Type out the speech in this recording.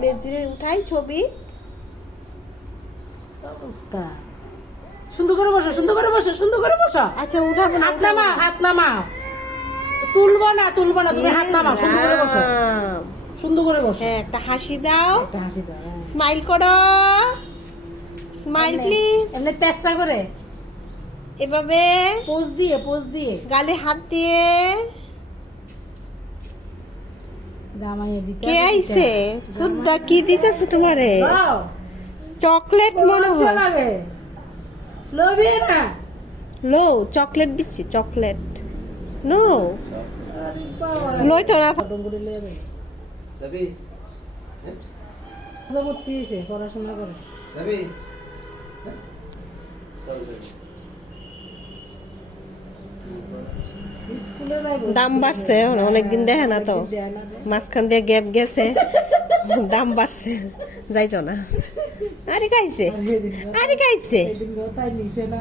মেজদিরে উঠাই ছবি। অবস্থা। সুন্দর করে বসো, সুন্দর করে বসো, সুন্দর করে বসো। আচ্ছা উঠাবো না, হাত নামা, হাত নামা। তুলবো না, তুলবো না, তুমি হাত নামা, সুন্দর করে বসো, সুন্দর করে বসো। হ্যাঁ, একটা হাসি দাও, একটা হাসি দাও, হ্যাঁ। স্মাইল করো, স্মাইল প্লিজ। এমনি চেষ্টা করে এভাবে পোজ দিয়ে, পোজ দিয়ে গালে হাত দিয়ে। জামাইয়ে দিতে কে আইছে? সুদ্ধা কি দিতেছে তোমারে? দাও। চকলেট মনে লজ্জা হয়। লাগে, লবি না। লো চকলেট দিচ্ছি, চকলেট। নো লই তো না। ডঙ্গুরি লিয়ে দে। যাবি? জবরদস্তি হইছে, পড়াশোনা করে। যাবি? হ্যাঁ? চল যাবি। স্কুলে যাইবো। দাম বাড়ছে, অনেকদিন দেখে না তো, দেয় না রে। মাঝখান দিয়ে গ্যাপ গেছে, দাম বাড়ছে, যাইতো না। আরে খাইছে, আরে খাইছে। সেদিন তাই নিছে না।